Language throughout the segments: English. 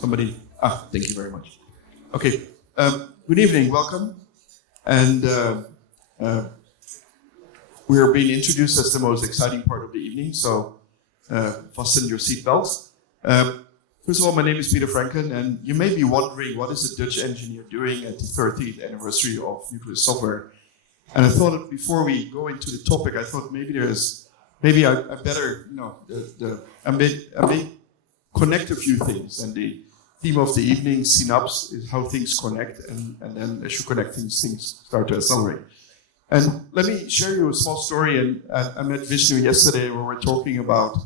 Somebody, thank you very much. Okay, good evening, welcome. And we are being introduced as the most exciting part of the evening, so fasten your seatbelts. First of all, my name is Pieter Franken, and you may be wondering what is a Dutch engineer doing at the 30th anniversary of Nucleus Software. And I thought that before we go into the topic, I thought maybe I better, I may connect a few things. And the theme of the evening, Synapse, is how things connect, and then as you connect things start to accelerate. And let me share you a small story. And I met Vishnu yesterday where we're talking about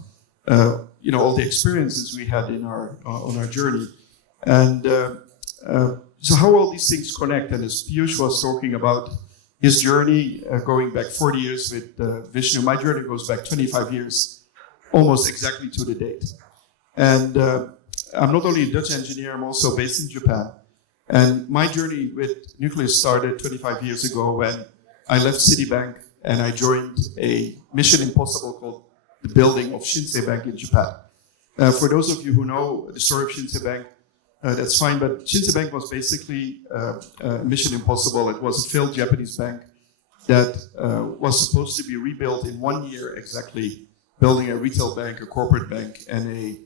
all the experiences we had in on our journey. And so how all these things connect. And as Piyush was talking about his journey going back 40 years with Vishnu, my journey goes back 25 years, almost exactly to the date. And I'm not only a Dutch engineer, I'm also based in Japan. And my journey with Nucleus started 25 years ago when I left Citibank and I joined a mission impossible called the building of Shinsei Bank in Japan. For those of you who know the story of Shinsei Bank, that's fine, but Shinsei Bank was basically mission impossible. It was a failed Japanese bank that was supposed to be rebuilt in 1 year exactly, building a retail bank, a corporate bank, and a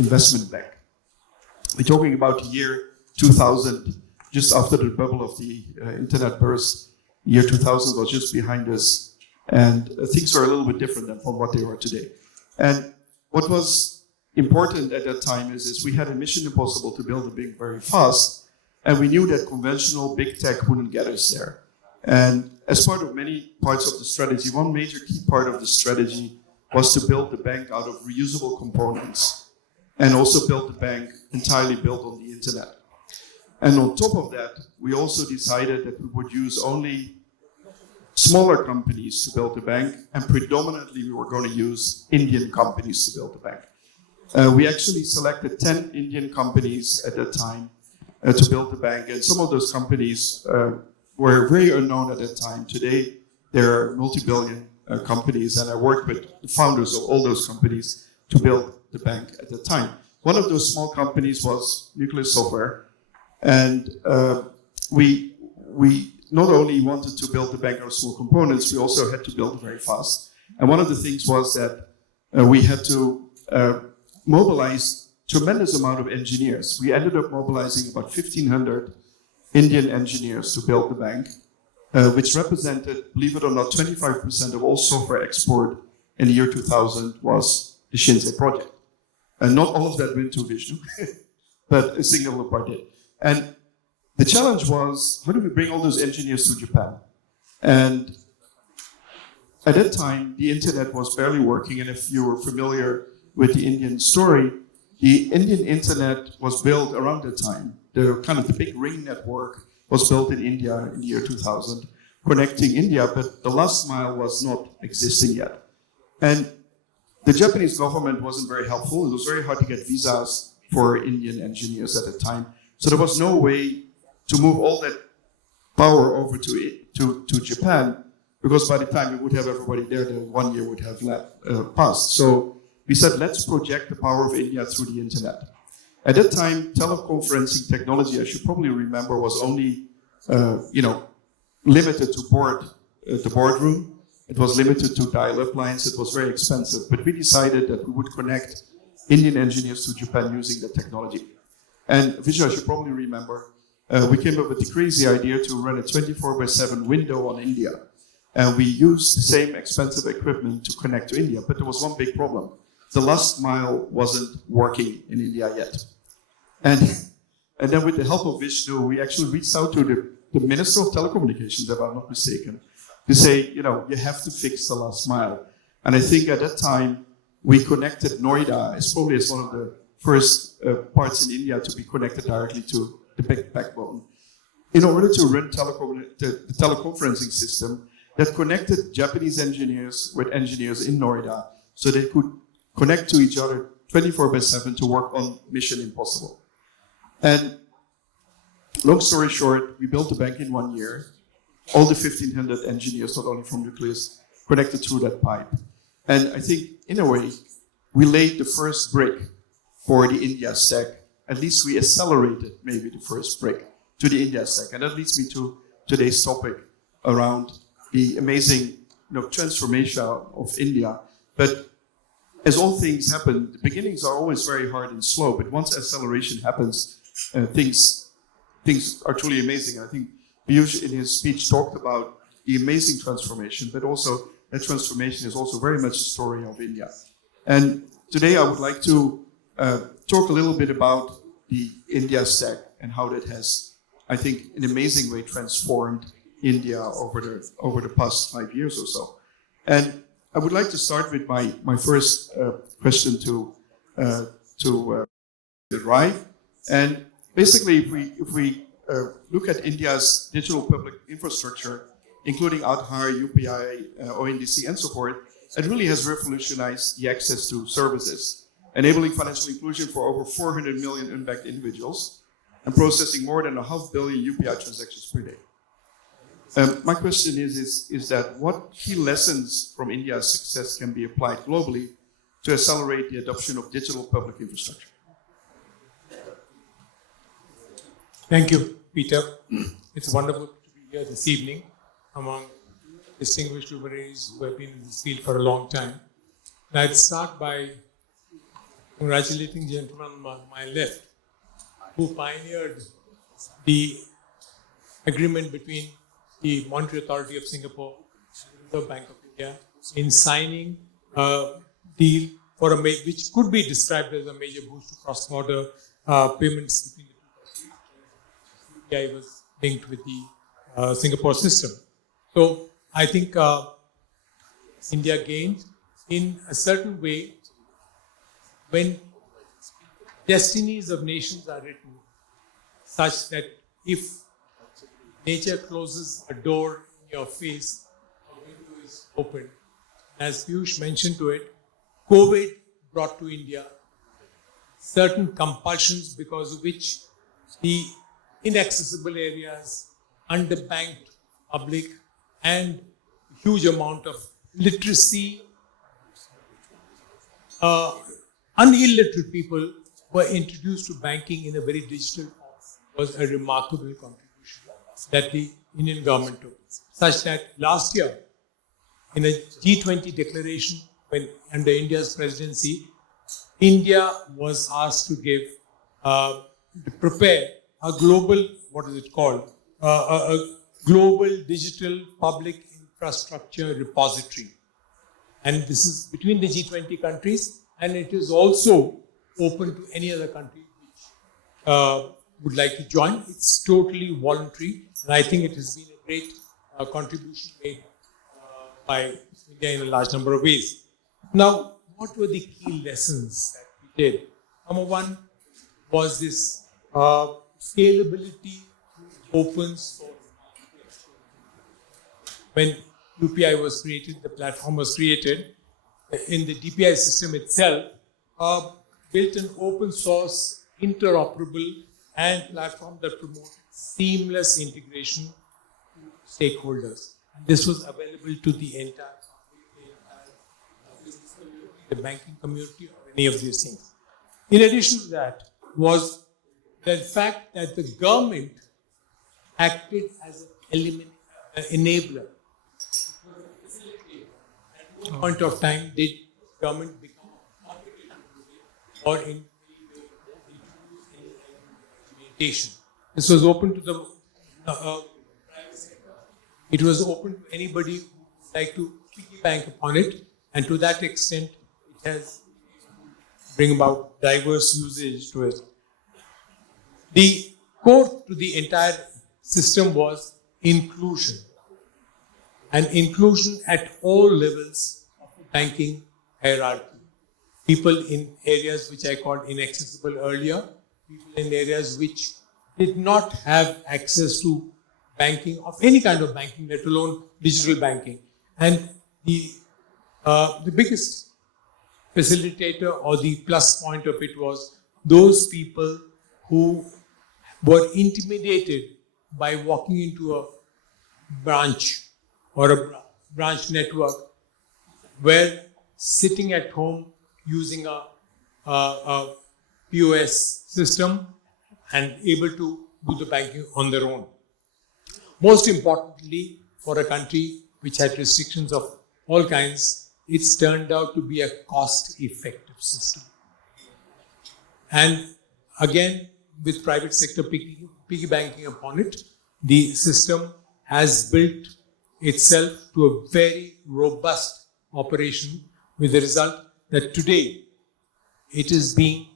investment bank. We're talking about the year 2000, just after the bubble of the internet burst. Year 2000 was just behind us, and things were a little bit different than from what they are today. And what was important at that time is we had a mission impossible to build a bank very fast, and we knew that conventional big tech wouldn't get us there. And as part of many parts of the strategy, one major key part of the strategy was to build the bank out of reusable components, and also build the bank entirely built on the internet. And on top of that, we also decided that we would use only smaller companies to build the bank, and predominantly we were going to use Indian companies to build the bank. We actually selected 10 Indian companies at that time to build the bank, and some of those companies were very unknown at that time. Today, they're multi-billion companies, and I worked with the founders of all those companies to build the bank at that time. One of those small companies was Nucleus Software, and we not only wanted to build the bank out of small components, we also had to build it very fast. And one of the things was that we had to mobilize tremendous amount of engineers. We ended up mobilizing about 1,500 Indian engineers to build the bank, which represented, believe it or not, 25% of all software export in the year 2000 was the Shinsei project. And not all of that went to Vishnu, but a significant part did. And the challenge was, how do we bring all those engineers to Japan? And at that time, the internet was barely working, and if you were familiar with the Indian story, the Indian internet was built around that time. The big ring network was built in India in the year 2000, connecting India, but the last mile was not existing yet. And the Japanese government wasn't very helpful. It was very hard to get visas for Indian engineers at the time. So there was no way to move all that power over to Japan, because by the time we would have everybody there, the 1 year would have passed. So we said, let's project the power of India through the internet. At that time, teleconferencing technology, as you probably remember, was only limited to the boardroom. It was limited to dial-up lines. It was very expensive. But we decided that we would connect Indian engineers to Japan using the technology. And Vijay, as you probably remember, we came up with the crazy idea to run a 24/7 window on India. And we used the same expensive equipment to connect to India. But there was one big problem. The last mile wasn't working in India yet. And then with the help of Vishnu, we actually reached out to the Minister of Telecommunications, if I'm not mistaken, to say, you have to fix the last mile. And I think at that time, we connected Noida as probably as one of the first parts in India to be connected directly to the big backbone. In order to run the teleconferencing system that connected Japanese engineers with engineers in Noida so they could connect to each other 24/7 to work on Mission Impossible. And long story short, we built the bank in 1 year. All the 1,500 engineers, not only from Nucleus, connected through that pipe. And I think, in a way, we laid the first brick for the India stack at least we accelerated maybe the first brick to the India stack. And that leads me to today's topic around the amazing transformation of India. But as all things happen, the beginnings are always very hard and slow. But once acceleration happens, things are truly amazing. I think Piyush in his speech talked about the amazing transformation, but also that transformation is also very much the story of India. And today I would like to talk a little bit about the India stack and how that has, I think, in an amazing way transformed India over the past 5 years or so. And I would like to start with my first question to Rai. And basically, if we look at India's digital public infrastructure, including Aadhaar, UPI, ONDC, and so forth, it really has revolutionized the access to services, enabling financial inclusion for over 400 million unbanked individuals and processing more than 500 million UPI transactions per day. My question is that what key lessons from India's success can be applied globally to accelerate the adoption of digital public infrastructure? Thank you, Peter. It's wonderful to be here this evening among distinguished luminaries who have been in this field for a long time. And I'd start by congratulating the gentleman on my left, who pioneered the agreement between the Monetary Authority of Singapore and the Bank of India in signing a deal for which could be described as a major boost to cross-border payments between the two countries. UPI was linked with the Singapore system. So I think India gained in a certain way when destinies of nations are written such that if nature closes a door in your face, a window is open. As Piyush mentioned to it, COVID brought to India certain compulsions because of which the inaccessible areas, underbanked public, and huge amount of literacy, unilliterate people were introduced to banking in a very digital form was a remarkable contribution that the Indian government took. Such that last year, in a G20 declaration, when under India's presidency, India was asked to prepare a global, a global digital public infrastructure repository. And this is between the G20 countries, and it is also open to any other country which would like to join. It's totally voluntary, and I think it has been a great contribution made by India in a large number of ways. Now, what were the key lessons that we did? Number one was this scalability open source. When UPI was created, the platform was created, in the DPI system itself, built an open source, interoperable, and platform that promoted seamless integration to stakeholders. And this was available to the entire business community, the banking community, or any of these things. In addition to that was the fact that the government acted as an enabler. At no point of time did government become competitive or in implementation. This was open to the private sector. It was open to anybody who would like to piggyback upon it, and to that extent, it has bring about diverse usage to it. The core to the entire system was inclusion, and inclusion at all levels of the banking hierarchy. People in areas which I called inaccessible earlier, people in areas which did not have access to banking, of any kind of banking, let alone digital banking. And the biggest facilitator or the plus point of it was those people who were intimidated by walking into a branch or a branch network, where sitting at home using a POS system and able to do the banking on their own. Most importantly, for a country which had restrictions of all kinds, it's turned out to be a cost-effective system. And again, with private sector piggy banking upon it, the system has built itself to a very robust operation, with the result that today it is being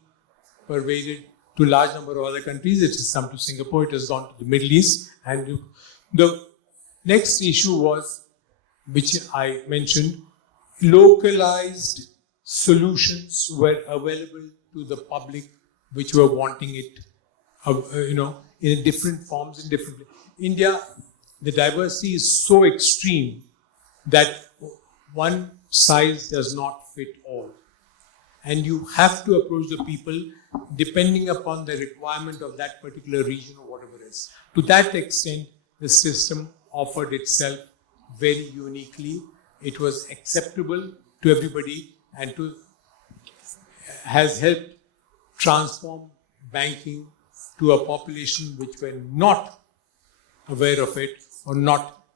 pervaded to a large number of other countries. It has come to Singapore, it has gone to the Middle East. And the next issue was, which I mentioned, localized solutions were available to the public which were wanting it, in different forms, in different places. India, the diversity is so extreme that one size does not fit all. And you have to approach the people depending upon the requirement of that particular region or whatever it is. To that extent, the system offered itself very uniquely. It was acceptable to everybody and has helped transform banking to a population which were not aware of it or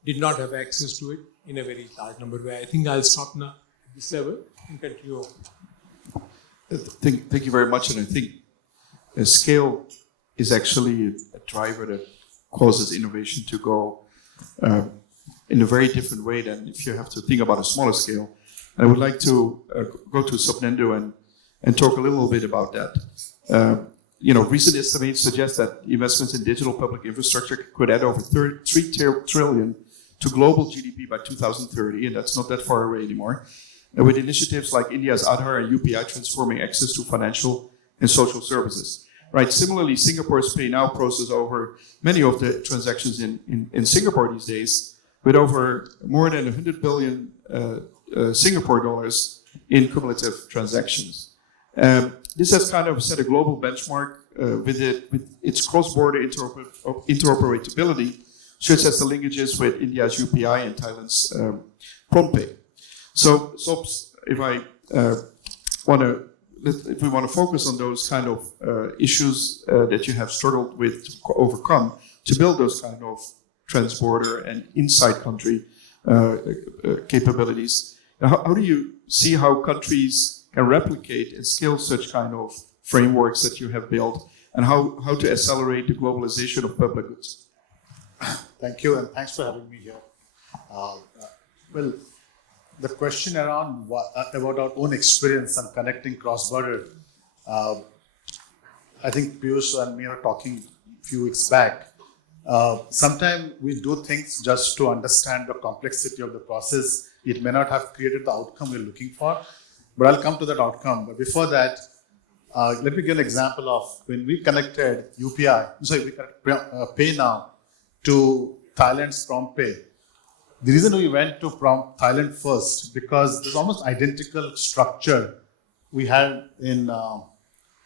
did not have access to it in a very large number of ways. I think I'll stop now at this level and continue on. Thank you very much. And I think scale is actually a driver that causes innovation to go in a very different way than if you have to think about a smaller scale. I would like to go to Swapnendu and talk a little bit about that. Recent estimates suggest that investments in digital public infrastructure could add over 3 trillion to global GDP by 2030, and that's not that far away anymore. And with initiatives like India's Aadhaar and UPI transforming access to financial and social services. Right. Similarly, Singapore's Pay Now process over many of the transactions in Singapore these days, with over more than 100 billion Singapore dollars in cumulative transactions. This has kind of set a global benchmark with its cross-border interoperability, such as the linkages with India's UPI and Thailand's PromptPay. So, if we want to focus on those kind of issues that you have struggled with to overcome, to build those kind of transborder and inside country capabilities, how do you see how countries can replicate and scale such kind of frameworks that you have built, and how to accelerate the globalization of public goods? Thank you, and thanks for having me here. The question around about our own experience on connecting cross-border, I think Piyush and me are talking a few weeks back. Sometimes we do things just to understand the complexity of the process. It may not have created the outcome we're looking for, but I'll come to that outcome. But before that, let me give an example of when we connected Pay Now to Thailand's PromptPay. The reason we went to Thailand first, because there's almost identical structure we had in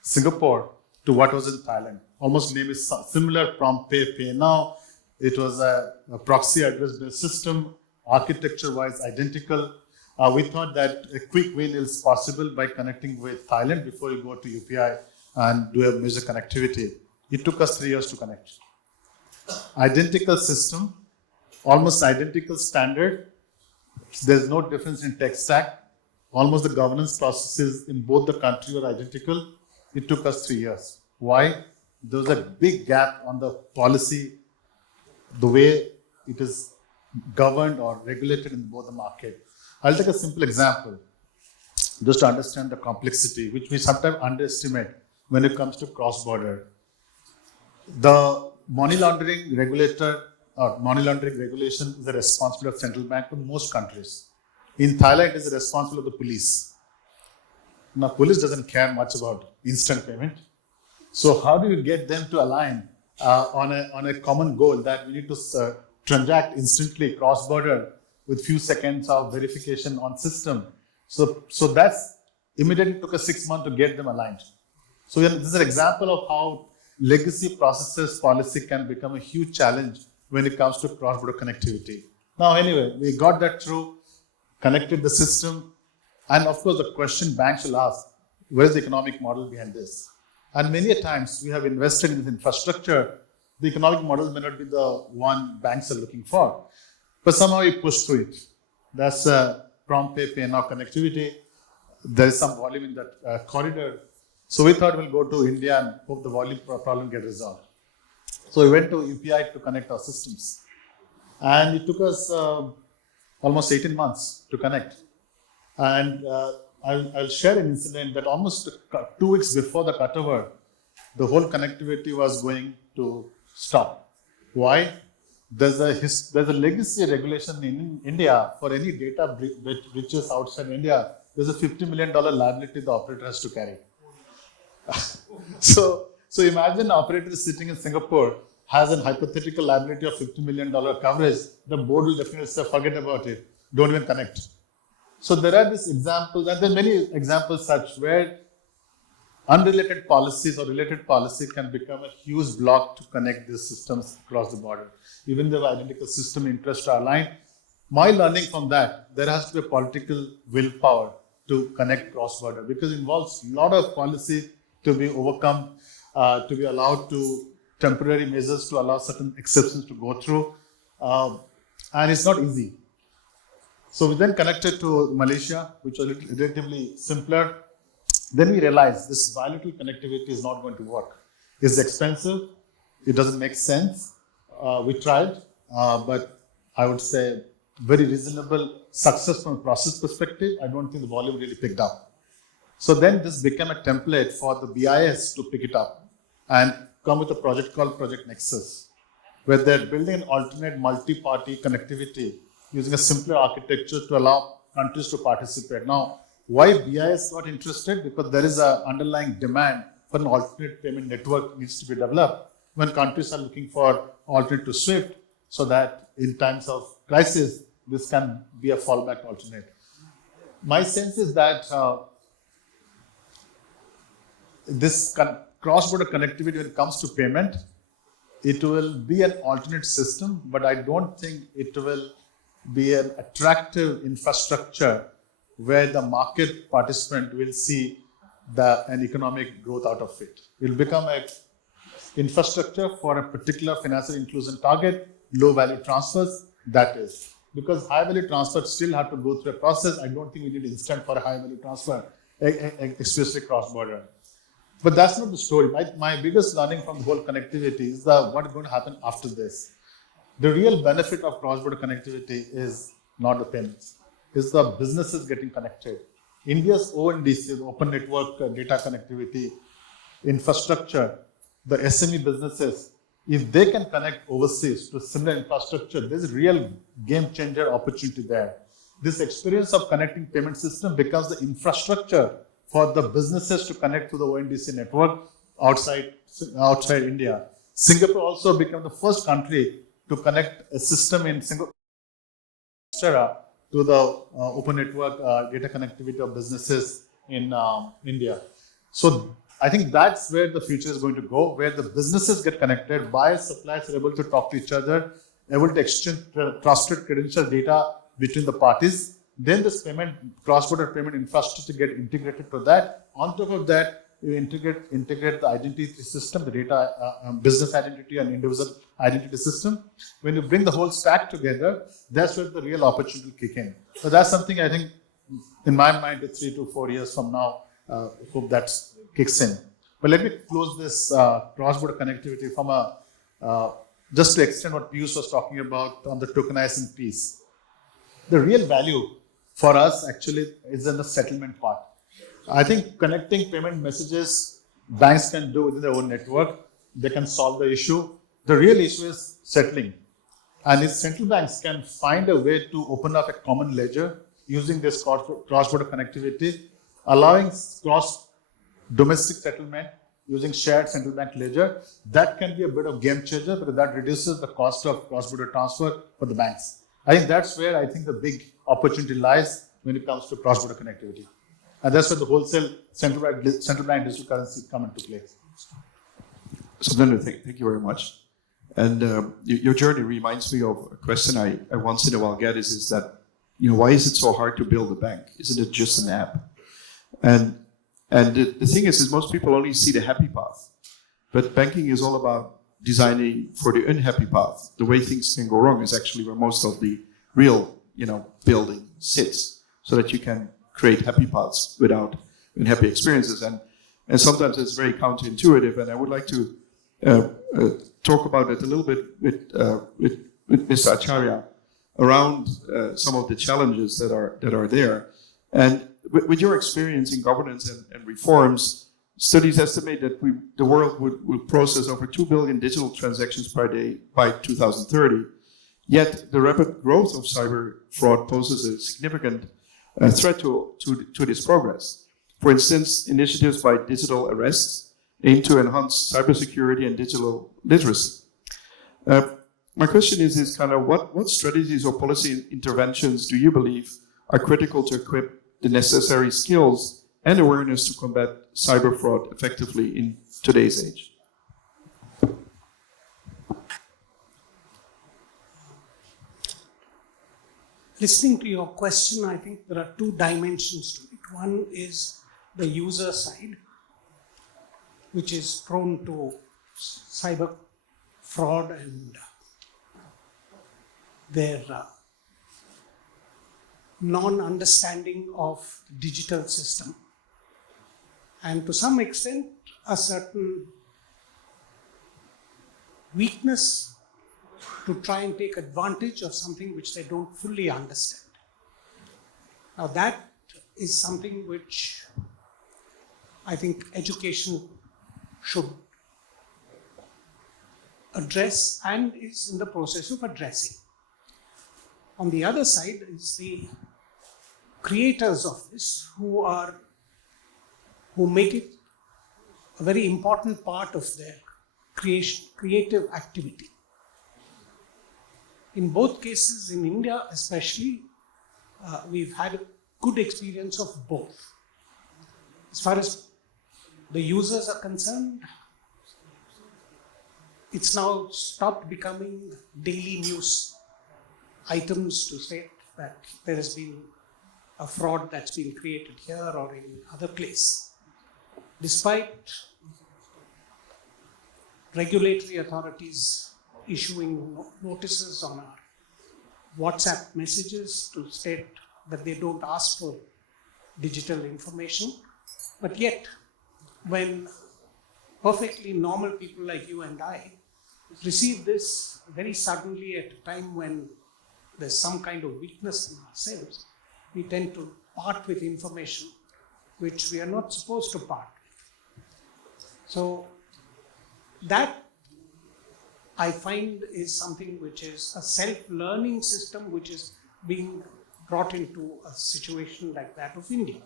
Singapore to what was in Thailand. Almost name is similar, PromptPay, Pay Now. It was a proxy address-based system, architecture-wise identical. We thought that a quick win is possible by connecting with Thailand before you go to UPI and do a major connectivity. It took us 3 years to connect. Identical system, almost identical standard. There's no difference in tech stack. Almost the governance processes in both the countries were identical. It took us 3 years. Why? There was a big gap on the policy, the way it is governed or regulated in both the market. I'll take a simple example just to understand the complexity, which we sometimes underestimate when it comes to cross-border. The money laundering regulator or money laundering regulation is the responsibility of central bank in most countries. In Thailand, it is the responsibility of the police. Now, police doesn't care much about instant payment. So how do you get them to align on a common goal that we need to transact instantly cross-border with few seconds of verification on system? So that's immediately took us 6 months to get them aligned. So this is an example of how legacy processes policy can become a huge challenge when it comes to cross-border connectivity. Now, anyway, we got that through, connected the system, and of course, the question banks will ask, where is the economic model behind this? And many a times we have invested in this infrastructure. The economic model may not be the one banks are looking for, but somehow we push through it. That's prompt pay now connectivity. There is some volume in that corridor. So we thought we'll go to India and hope the volume problem get resolved. So we went to UPI to connect our systems. And it took us almost 18 months to connect. And I'll share an incident that almost 2 weeks before the cutover, the whole connectivity was going to stop. Why? There's a legacy regulation in India for any data breaches outside India. There's a $50 million liability the operator has to carry. So imagine an operator sitting in Singapore has a hypothetical liability of $50 million coverage. The board will definitely say, forget about it. Don't even connect. So there are these examples, and there are many examples such where unrelated policies or related policy can become a huge block to connect these systems across the border. Even though identical system interests are aligned, my learning from that, there has to be a political willpower to connect cross-border because it involves a lot of policy to be overcome, to be allowed to temporary measures to allow certain exceptions to go through. And it's not easy. So we then connected to Malaysia, which was relatively simpler. Then we realized this bilateral connectivity is not going to work. It's expensive. It doesn't make sense. We tried, but I would say very reasonable success from a process perspective. I don't think the volume really picked up. So then this became a template for the BIS to pick it up and come with a project called Project Nexus, where they're building an alternate multi-party connectivity using a simpler architecture to allow countries to participate. Now, why BIS got interested? Because there is an underlying demand for an alternate payment network needs to be developed when countries are looking for alternate to SWIFT, so that in times of crisis, this can be a fallback alternate. My sense is that this cross-border connectivity, when it comes to payment, it will be an alternate system, but I don't think it will be an attractive infrastructure where the market participant will see an economic growth out of it. It will become an infrastructure for a particular financial inclusion target, low value transfers, that is. Because high value transfers still have to go through a process. I don't think we need instant for a high value transfer, especially cross-border. But that's not the story. My biggest learning from the whole connectivity is what is going to happen after this. The real benefit of cross-border connectivity is not the payments. It's the businesses getting connected. India's ONDC, the Open Network Data Connectivity infrastructure, the SME businesses, if they can connect overseas to similar infrastructure, there's a real game changer opportunity there. This experience of connecting payment system becomes the infrastructure for the businesses to connect to the ONDC network outside India. Singapore also became the first country to connect a system in Singapore to the open network data connectivity of businesses in India. So I think that's where the future is going to go, where the businesses get connected, buyers, suppliers are able to talk to each other, able to exchange trusted credential data between the parties. Then this cross-border payment infrastructure get integrated to that. On top of that, you integrate the identity system, the data, business identity and individual identity system. When you bring the whole stack together, that's where the real opportunity will kick in. So that's something I think, in my mind, 3 to 4 years from now, hope that kicks in. But let me close this cross-border connectivity from just to extend what Piyush was talking about on the tokenizing piece. The real value for us actually is in the settlement part. I think connecting payment messages, banks can do within their own network. They can solve the issue. The real issue is settling. And if central banks can find a way to open up a common ledger using this cross-border connectivity, allowing domestic settlement using shared central bank ledger, that can be a bit of game changer because that reduces the cost of cross-border transfer for the banks. I think that's where I think the big opportunity lies when it comes to cross-border connectivity. And that's where the wholesale central bank digital currency come into play. So then, thank you very much. And your journey reminds me of a question I once in a while get is that, why is it so hard to build a bank? Isn't it just an app? And And the thing is most people only see the happy path. But banking is all about designing for the unhappy path. The way things can go wrong is actually where most of the real, building sits, so that you can create happy paths without unhappy experiences. And sometimes it's very counterintuitive. And I would like to talk about it a little bit with Mr. Acharya around some of the challenges that are there. And with your experience in governance and reforms, studies estimate that the world would process over 2 billion digital transactions per day by 2030. Yet the rapid growth of cyber fraud poses a significant threat to this progress. For instance, initiatives like digital arrests aim to enhance cybersecurity and digital literacy. My question is kind of what strategies or policy interventions do you believe are critical to equip the necessary skills and awareness to combat cyber fraud effectively in today's age? Listening to your question, I think there are two dimensions to it. One is the user side, which is prone to cyber fraud and their non-understanding of the digital system. And to some extent, a certain weakness to try and take advantage of something which they don't fully understand. Now that is something which I think education should address and is in the process of addressing. On the other side is the creators of this who make it a very important part of their creative activity. In both cases, in India especially, we've had a good experience of both. As far as the users are concerned, it's now stopped becoming daily news items to state that there has been a fraud that's been created here or in other place. Despite regulatory authorities issuing notices on our WhatsApp messages to state that they don't ask for digital information, but yet when perfectly normal people like you and I receive this very suddenly at a time when there's some kind of weakness in ourselves, we tend to part with information which we are not supposed to part with. So that I find is something which is a self-learning system which is being brought into a situation like that of India.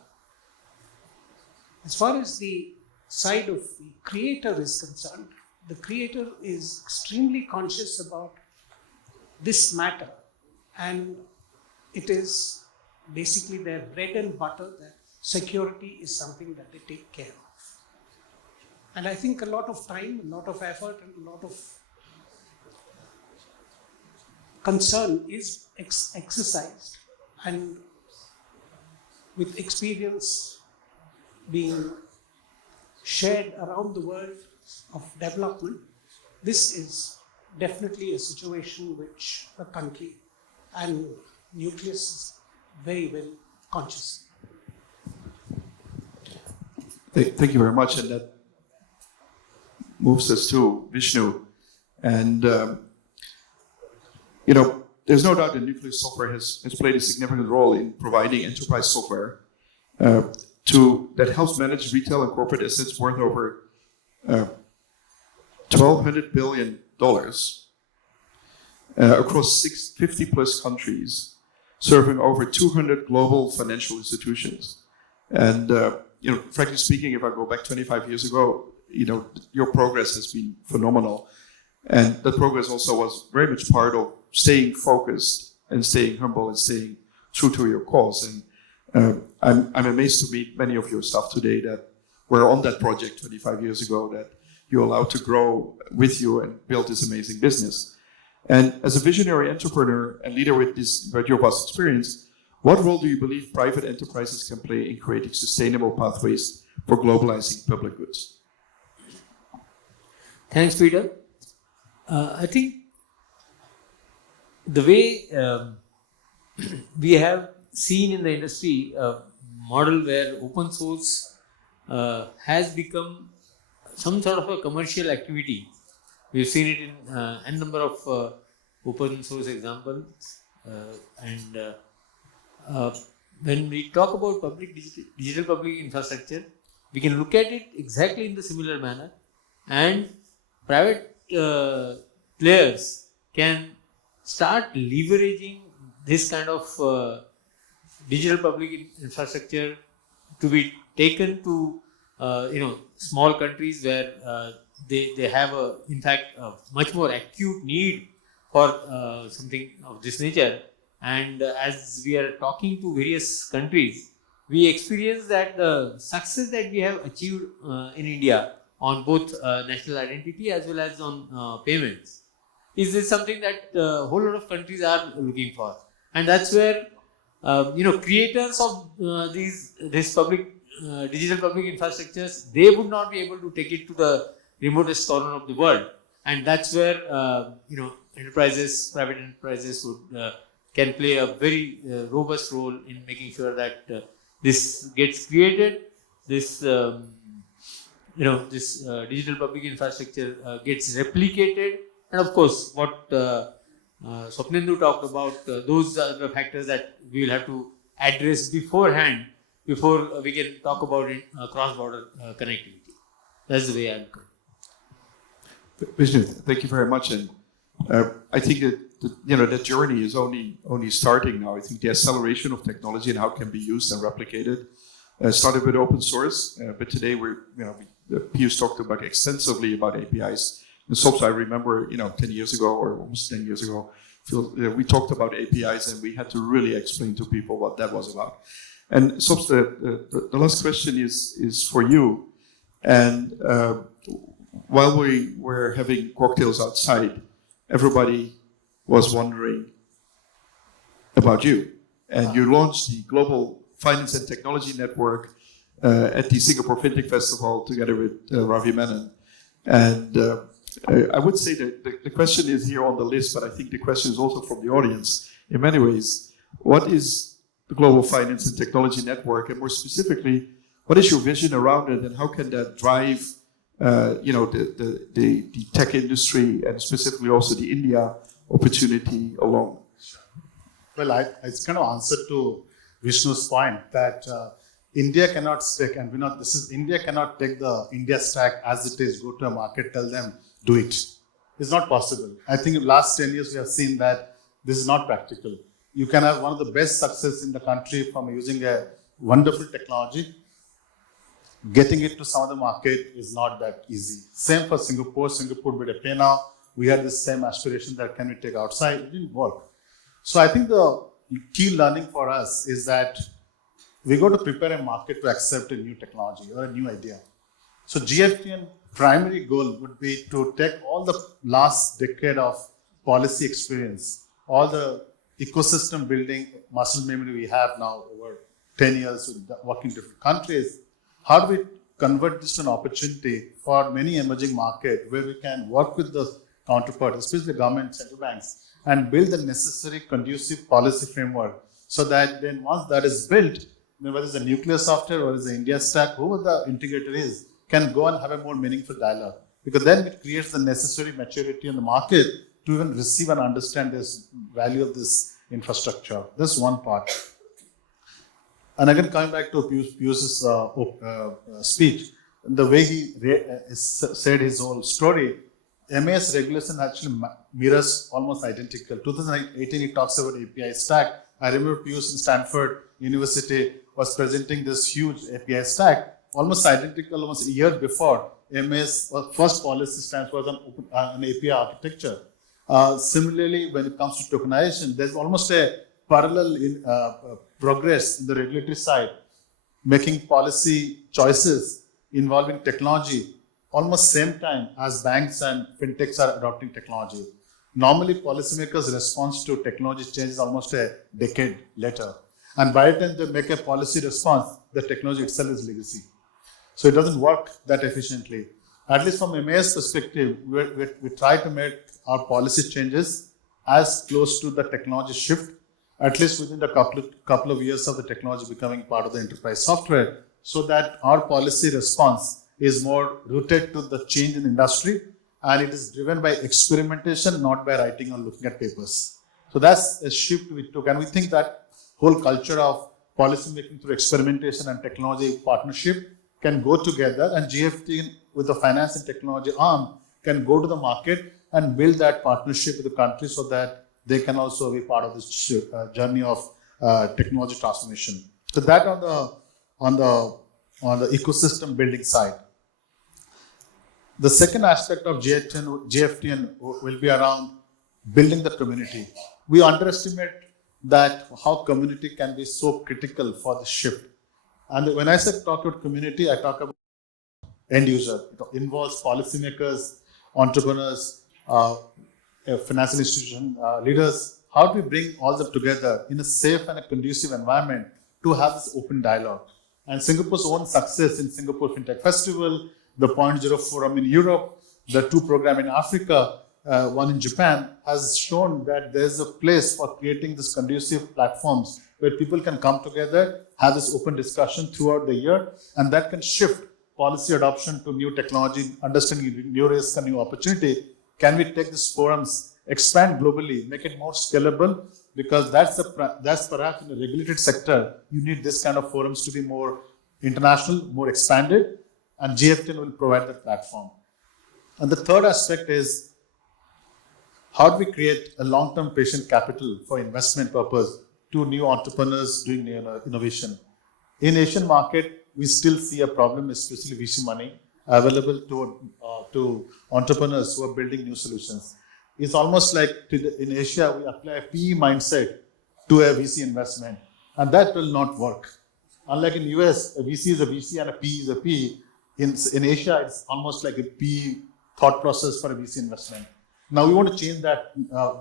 As far as the side of the creator is concerned, the creator is extremely conscious about this matter, and it is basically their bread and butter that security is something that they take care of. And I think a lot of time, a lot of effort, and a lot of concern is exercised, and with experience being shared around the world of development, this is definitely a situation which the country and Nucleus is very, very conscious. Thank you very much. And that moves us to Vishnu. And, there's no doubt that Nucleus Software has played a significant role in providing enterprise software that helps manage retail and corporate assets worth over $1,200 billion across 50 plus countries, serving over 200 global financial institutions. And, frankly speaking, if I go back 25 years ago, your progress has been phenomenal. And that progress also was very much part of staying focused and staying humble and staying true to your cause. And I'm amazed to meet many of your staff today that were on that project 25 years ago that you allowed to grow with you and build this amazing business. And as a visionary entrepreneur and leader with your vast experience, what role do you believe private enterprises can play in creating sustainable pathways for globalizing public goods. Thanks, Peter. I think the way we have seen in the industry a model where open source has become some sort of a commercial activity. We've seen it in a number of open source examples, and when we talk about digital public infrastructure, we can look at it exactly in the similar manner, and private players can start leveraging this kind of digital public infrastructure to be taken to small countries where they have in fact a much more acute need for something of this nature. And as we are talking to various countries, we experience that the success that we have achieved in India on both national identity as well as on payments is something that a whole lot of countries are looking for. And that's where creators of this public digital public infrastructures, they would not be able to take it to the remotest corner of the world, and that's where private enterprises would can play a very robust role in making sure that this gets created, this digital public infrastructure gets replicated, and of course what Swapnendu talked about, those are the factors that we will have to address beforehand before we can talk about cross-border connectivity. That's the way I look at it. Vishnu, thank you very much. And I think that the journey is only starting now. I think the acceleration of technology and how it can be used and replicated started with open source, but today Pius talked about extensively about APIs. And SOPS, I remember 10 years ago or almost 10 years ago, we talked about APIs and we had to really explain to people what that was about. And SOPS, the last question is for you. And while we were having cocktails outside, everybody was wondering about you. And you launched the Global Finance and Technology Network at the Singapore FinTech Festival together with Ravi Menon. And I would say that the question is here on the list, but I think the question is also from the audience in many ways. What is the Global Finance and Technology Network? And more specifically, what is your vision around it and how can that drive the tech industry and specifically also the India opportunity along? Well, I kind of answered to Vishnu's point that India cannot stick, and India cannot take the India stack as it is, go to a market, tell them, do it. It's not possible. I think in the last 10 years, we have seen that this is not practical. You can have one of the best success in the country from using a wonderful technology. Getting it to some other market is not that easy. Same for Singapore. Singapore with a pay now. We had the same aspiration that can we take outside. It didn't work. So I think the key learning for us is that we got to prepare a market to accept a new technology or a new idea. So GFTN primary goal would be to take all the last decade of policy experience, all the ecosystem building muscle memory we have now over 10 years with working in different countries. How do we convert this to an opportunity for many emerging markets where we can work with the counterparts, especially the government, central banks, and build the necessary conducive policy framework so that then once that is built, whether it's the Nucleus Software or it's the India stack, whoever the integrator is, can go and have a more meaningful dialogue. Because then it creates the necessary maturity in the market to even receive and understand this value of this infrastructure. This is one part. And again, coming back to Piyush's speech, the way he said his whole story, MAS regulation actually mirrors almost identical. 2018, he talks about API stack. I remember Piyush in Stanford University was presenting this huge API stack, almost identical, almost a year before. MAS first policy stance was on API architecture. Similarly, when it comes to tokenization, there's almost a parallel progress in the regulatory side, making policy choices involving technology almost same time as banks and fintechs are adopting technology. Normally, policymakers' response to technology change is almost a decade later. And by the time they make a policy response, the technology itself is legacy. So it doesn't work that efficiently. At least from MAS perspective, we try to make our policy changes as close to the technology shift, at least within the couple of years of the technology becoming part of the enterprise software, so that our policy response is more rooted to the change in industry, and it is driven by experimentation, not by writing or looking at papers. So that's a shift we took, and we think that whole culture of policy making through experimentation and technology partnership can go together, and GFT with the finance and technology arm can go to the market and build that partnership with the country so that they can also be part of this journey of technology transformation. So that on the ecosystem building side. The second aspect of GFTN will be around building the community. We underestimate that how community can be so critical for the shift. And when I talk about community, I talk about end user. It involves policymakers, entrepreneurs, financial institution leaders. How do we bring all them together in a safe and a conducive environment to have this open dialogue? And Singapore's own success in Singapore FinTech Festival, the 0.0 Forum in Europe, the 2 program in Africa, one in Japan, has shown that there's a place for creating this conducive platforms where people can come together, have this open discussion throughout the year, and that can shift policy adoption to new technology, understanding new risk and new opportunity. Can we take these forums, expand globally, make it more scalable? Because that's perhaps in a regulated sector, you need this kind of forums to be more international, more expanded, and GFTN will provide that platform. And the third aspect is, how do we create a long-term patient capital for investment purpose to new entrepreneurs doing new innovation? In Asian market, we still see a problem, especially VC money available to entrepreneurs who are building new solutions. It's almost like in Asia, we apply a PE mindset to a VC investment, and that will not work. Unlike in US, a VC is a VC and a PE is a PE. In Asia, it's almost like a PE thought process for a VC investment. Now we want to change that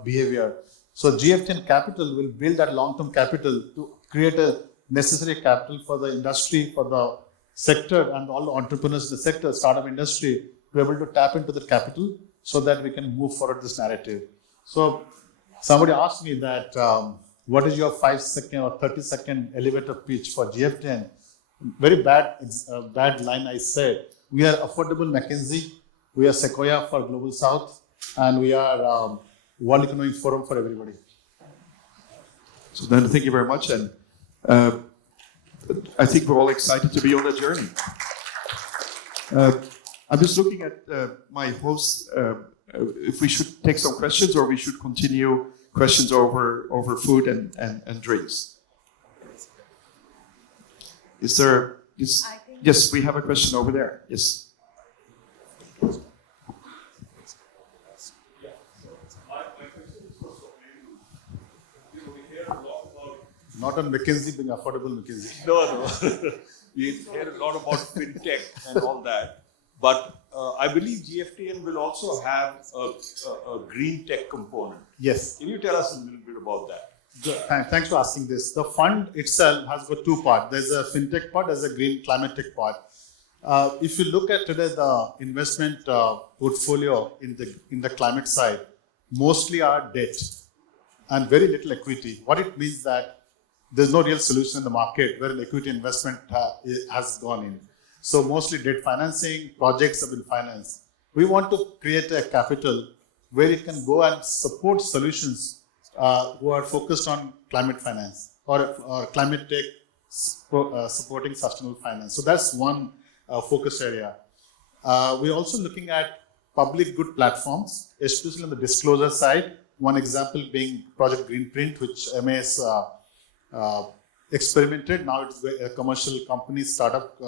behavior. So GFTN Capital will build that long-term capital to create a necessary capital for the industry, for the sector, and all the entrepreneurs in the sector, startup industry, to be able to tap into the capital so that we can move forward this narrative. So somebody asked me that, what is your 5-second or 30-second elevator pitch for GFTN? Very bad line I said. We are affordable McKinsey, we are Sequoia for Global South, and we are World Economic Forum for everybody. So then, thank you very much, and I think we're all excited to be on that journey. I'm just looking at my host, if we should take some questions or we should continue questions over food and drinks. Is there? Yes, we have a question over there. Yes. Not on McKinsey being affordable McKinsey. No. We hear a lot about fintech and all that. But I believe GFTN will also have a green tech component. Yes. Can you tell us a little bit about that? Thanks for asking this. The fund itself has got 2 parts. There's a fintech part, there's a green climate tech part. If you look at today the investment portfolio in the climate side, mostly are debt and very little equity. What it means that there's no real solution in the market where an equity investment has gone in. So mostly debt financing, projects have been financed. We want to create a capital where it can go and support solutions who are focused on climate finance or climate tech supporting sustainable finance. So that's one focus area. We're also looking at public good platforms, especially on the disclosure side. One example being Project Greenprint, which MAS experimented. Now it's a commercial company startup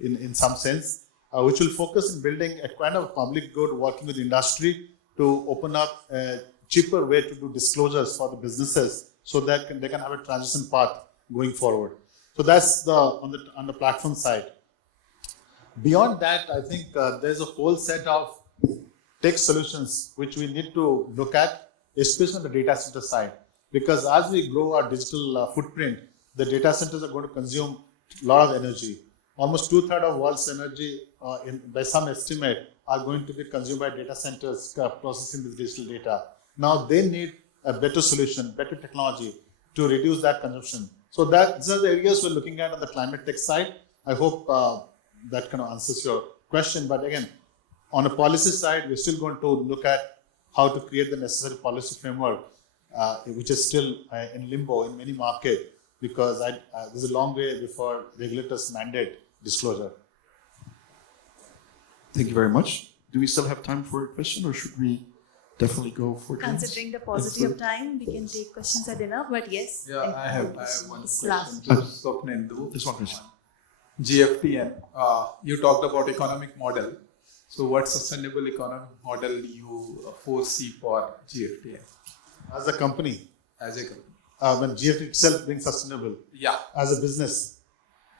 in some sense, which will focus on building a kind of public good, working with industry to open up a cheaper way to do disclosures for the businesses so that they can have a transition path going forward. So that's on the platform side. Beyond that, I think there's a whole set of tech solutions which we need to look at, especially on the data center side. Because as we grow our digital footprint, the data centers are going to consume a lot of energy. almost 2/3 of world's energy, by some estimate, are going to be consumed by data centers processing this digital data. Now they need a better solution, better technology to reduce that consumption. So these are the areas we're looking at on the climate tech side. I hope that kind of answers your question. But again, on a policy side, we're still going to look at how to create the necessary policy framework, which is still in limbo in many markets, because there's a long way before regulators mandate disclosure. Thank you very much. Do we still have time for a question, or should we definitely go for drinks? Considering the paucity of time, we can take questions at dinner, but yes. Yeah, I have one question Last. to Swapnendu. This one question. GFTN. You talked about economic model. So what sustainable economic model you foresee for GFTN As a company, as a company? when GFT itself being sustainable, Yeah, as a business.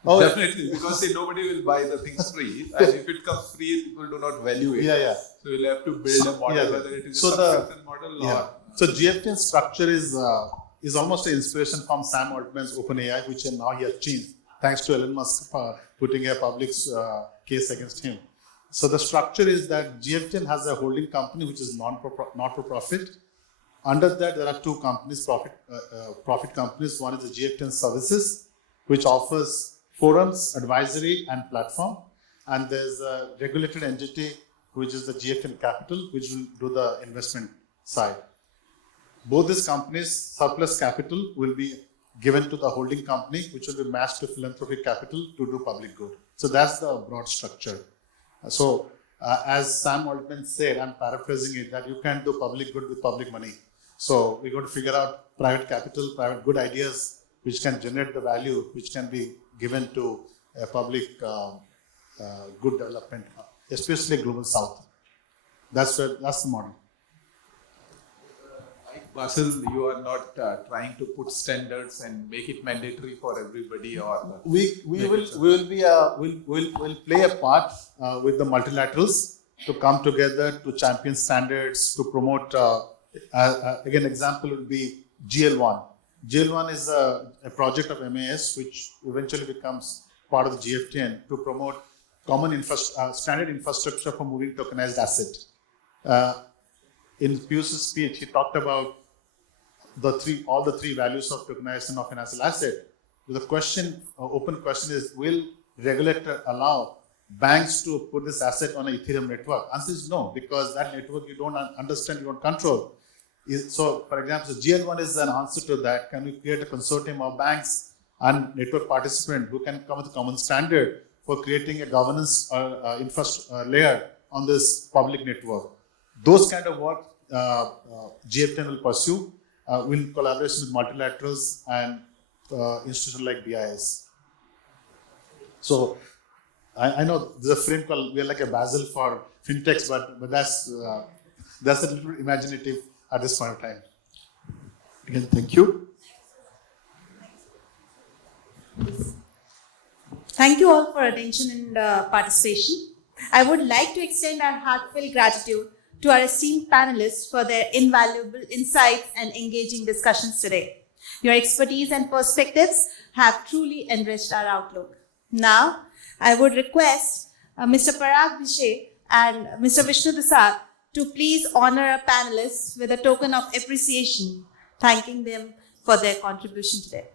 definitely, because see, nobody will buy the things free, and if it comes free, people do not value it. Yeah, yeah. So you'll have to build a model, Yeah, yeah. whether it is So a subscription model Yeah. or So GFTN structure is almost an inspiration from Sam Altman's OpenAI, which now he has changed, thanks to Elon Musk putting a public case against him. So the structure is that GFTN has a holding company which is not for profit. Under that, there are two companies, profit companies. One is the GFTN Services, which offers forums, advisory, and platform. And there's a regulated entity, which is the GFTN Capital, which will do the investment side. Both these companies, surplus capital will be given to the holding company, which will be matched to philanthropic capital to do public good. So that's the broad structure. So as Sam Altman said, I'm paraphrasing it, that you can't do public good with public money. So we got to figure out private capital, private good ideas, which can generate the value, which can be given to a public good development, especially global south. That's the model. Basil, you are not trying to put standards and make it mandatory for everybody, or We'll play a part with the multilaterals to come together to champion standards, to promote. Again, example would be GL1. GL1 is a project of MAS, which eventually becomes part of the GFTN to promote common standard infrastructure for moving tokenized asset. In Piyush's speech, he talked about all the three values of tokenization of financial asset. The open question is, will regulator allow banks to put this asset on an Ethereum network? Answer is no, because that network you don't understand, you don't control. So, for example, GL1 is an answer to that. Can we create a consortium of banks and network participants who can come with a common standard for creating a governance layer on this public network? Those kind of work GFTN will pursue, in collaboration with multilaterals and institutions like BIS. So I know there's a frame called, we are like a Basel for fintechs, but that's a little imaginative at this point of time. Again, thank you. Thank you all for attention and participation. I would like to extend our heartfelt gratitude to our esteemed panelists for their invaluable insights and engaging discussions today. Your expertise and perspectives have truly enriched our outlook. Now, I would request Mr. Parag Vishe and Mr. Vishnu Dasar to please honor our panelists with a token of appreciation, thanking them for their contribution today.